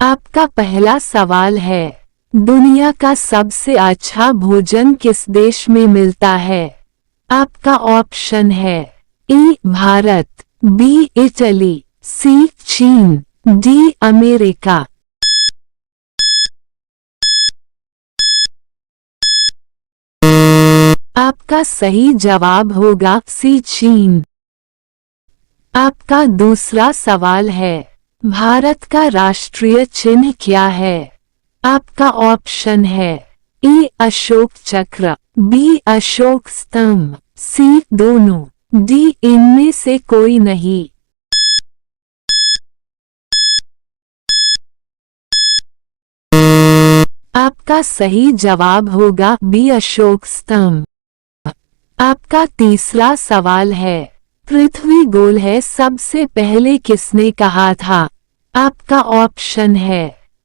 आपका पहला सवाल है, दुनिया का सबसे अच्छा भोजन किस देश में मिलता है? आपका ऑप्शन है ए भारत, बी इटली, सी चीन, डी अमेरिका। आपका सही जवाब होगा सी चीन। आपका दूसरा सवाल है, भारत का राष्ट्रीय चिन्ह क्या है? आपका ऑप्शन है ए अशोक चक्र, बी अशोक स्तंभ, सी दोनों, डी इनमें से कोई नहीं। आपका सही जवाब होगा बी अशोक स्तंभ। आपका तीसरा सवाल है, पृथ्वी गोल है सबसे पहले किसने कहा था? आपका ऑप्शन है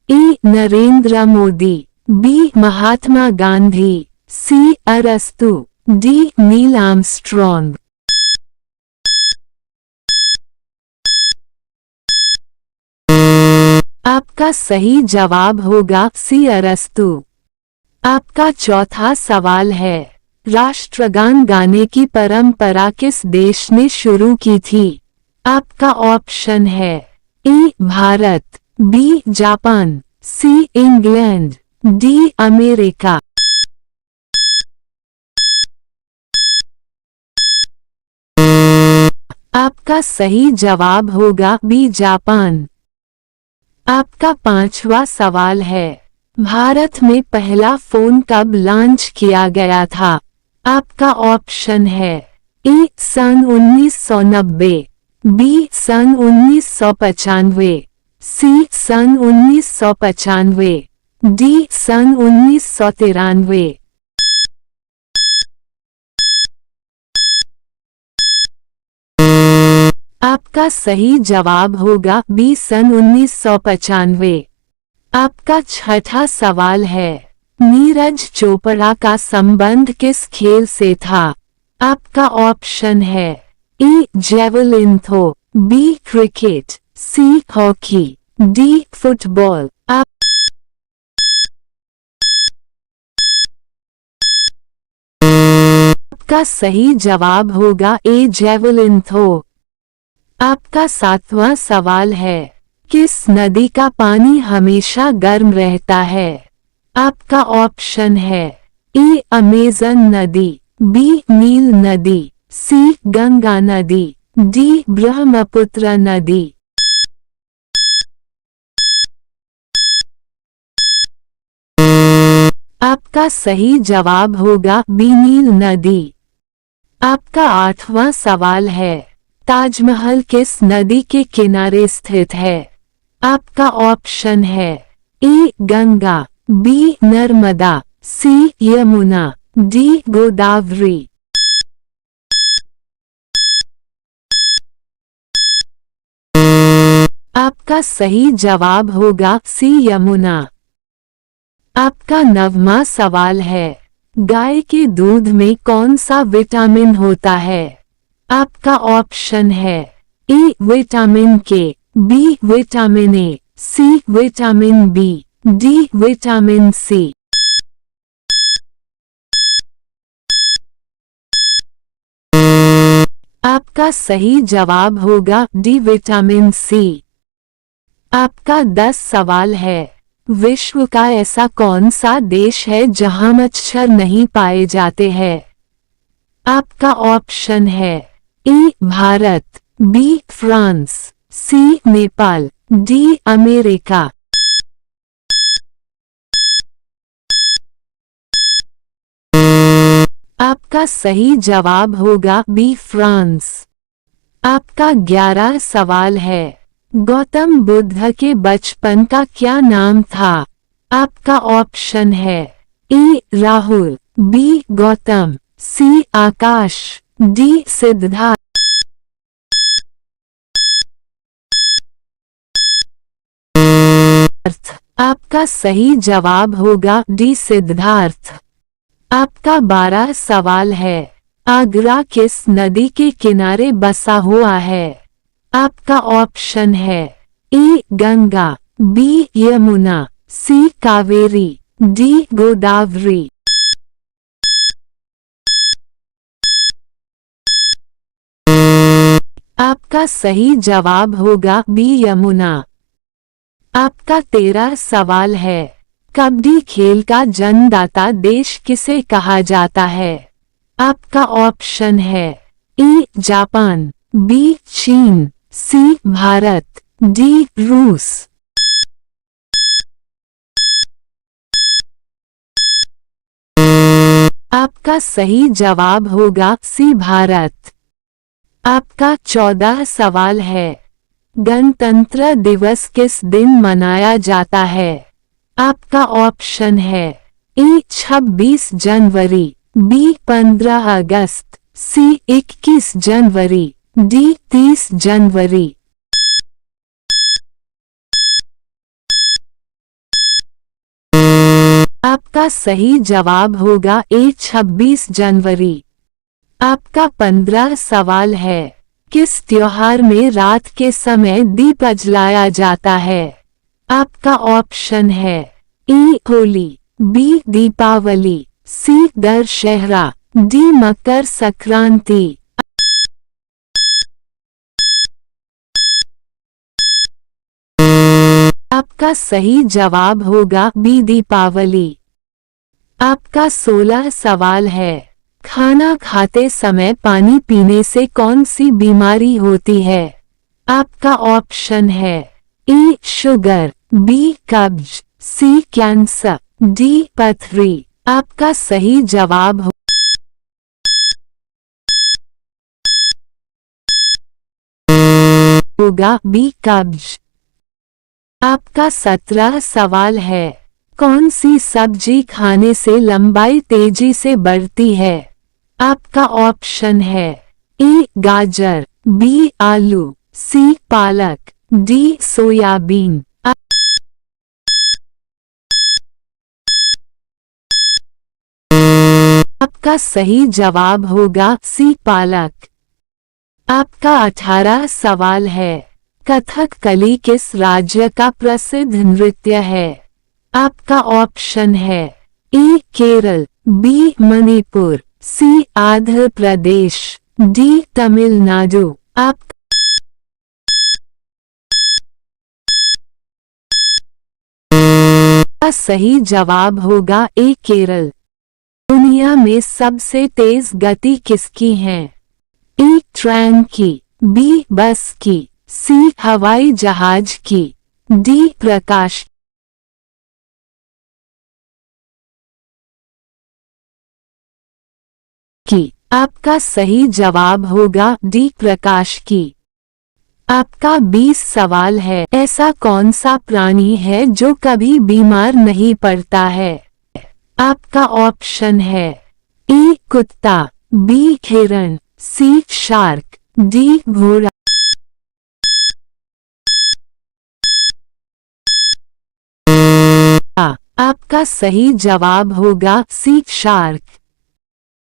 ए नरेंद्र मोदी, बी महात्मा गांधी, सी अरस्तु, डी नील आर्मस्ट्रॉन्ग। आपका सही जवाब होगा सी अरस्तु। आपका चौथा सवाल है, राष्ट्रगान गाने की परंपरा किस देश ने शुरू की थी? आपका ऑप्शन है A Bharat, B Japan, C England, D America. आपका सही जवाब होगा बी जापान। आपका पांचवा सवाल है, भारत में पहला फोन कब लॉन्च किया गया था? आपका ऑप्शन है ए सन 1990, बी सन 1995, सी सन 1995, डी सन 1993। आपका सही जवाब होगा बी सन 1995। आपका छठा सवाल है, नीरज चोपड़ा का संबंध किस खेल से था? आपका ऑप्शन है A javelin throw, B cricket, C hockey, D football. आपका सही जवाब होगा ए जेवलिन थ्रो। आपका सातवां सवाल है, किस नदी का पानी हमेशा गर्म रहता है? आपका ऑप्शन है ए अमेजन नदी, बी नील नदी, सी गंगा नदी, डी ब्रह्मपुत्र नदी। आपका सही जवाब होगा बी नील नदी। आपका आठवां सवाल है, ताजमहल किस नदी के किनारे स्थित है? आपका ऑप्शन है ए गंगा, बी नर्मदा, सी यमुना, डी गोदावरी। आपका सही जवाब होगा सी यमुना। आपका नववां सवाल है, गाय के दूध में कौन सा विटामिन होता है? आपका ऑप्शन है A vitamin K, B vitamin A, C vitamin B, D vitamin C. आपका सही जवाब होगा डी विटामिन सी। आपका 10 सवाल है, विश्व का ऐसा कौन सा देश है जहां मच्छर नहीं पाए जाते हैं? आपका ऑप्शन है A Bharat, B France, C Nepal, D America. आपका सही जवाब होगा बी फ्रांस। आपका 11 सवाल है, गौतम बुद्ध के बचपन का क्या नाम था? आपका ऑप्शन है ए राहुल, बी गौतम, सी आकाश, डी सिद्धार्थ। आपका सही जवाब होगा डी सिद्धार्थ। आपका 12 सवाल है, आगरा किस नदी के किनारे बसा हुआ है? आपका ऑप्शन है ए गंगा, बी यमुना, सी कावेरी, डी गोदावरी। आपका सही जवाब होगा बी यमुना। आपका 13 सवाल है। कबड्डी खेल का जन्मदाता देश किसे कहा जाता है? आपका ऑप्शन है ए जापान, बी चीन, सी भारत, डी रूस। आपका सही जवाब होगा सी भारत। आपका 14 सवाल है। गणतंत्र दिवस किस दिन मनाया जाता है? आपका ऑप्शन है ए 26 जनवरी, बी 15 अगस्त, सी 21 जनवरी, डी 30 जनवरी। आपका सही जवाब होगा ए 26 जनवरी। आपका 15 सवाल है। किस त्योहार में रात के समय दीप जलाया जाता है? आपका ऑप्शन है ए होली, बी दीपावली, सी दशहरा, डी मकर संक्रांति। आपका सही जवाब होगा बी दीपावली। आपका 16 सवाल है। खाना खाते समय पानी पीने से कौन सी बीमारी होती है? आपका ऑप्शन है ए शुगर, बी कब्ज, सी कैंसर, डी पथरी। आपका सही जवाब होगा बी कब्ज। आपका 17 सवाल है। कौन सी सब्जी खाने से लंबाई तेजी से बढ़ती है? आपका ऑप्शन है ए गाजर, बी आलू, सी पालक, डी सोयाबीन। आपका सही जवाब होगा सी पालक। आपका 18 सवाल है। कथकली किस राज्य का प्रसिद्ध नृत्य है? आपका ऑप्शन है ए केरल, बी मणिपुर, सी आंध्र प्रदेश, डी तमिलनाडु। आपका सही जवाब होगा ए केरल। दुनिया में सबसे तेज गति किसकी है? ए ट्रेन की, बी बस की, सी हवाई जहाज की, डी प्रकाश की। आपका सही जवाब होगा डी प्रकाश की। आपका 20 सवाल है। ऐसा कौन सा प्राणी है जो कभी बीमार नहीं पड़ता है? आपका ऑप्शन है ए कुत्ता, बी हिरण, सी शार्क, डी घोड़ा। आपका सही जवाब होगा सी शार्क।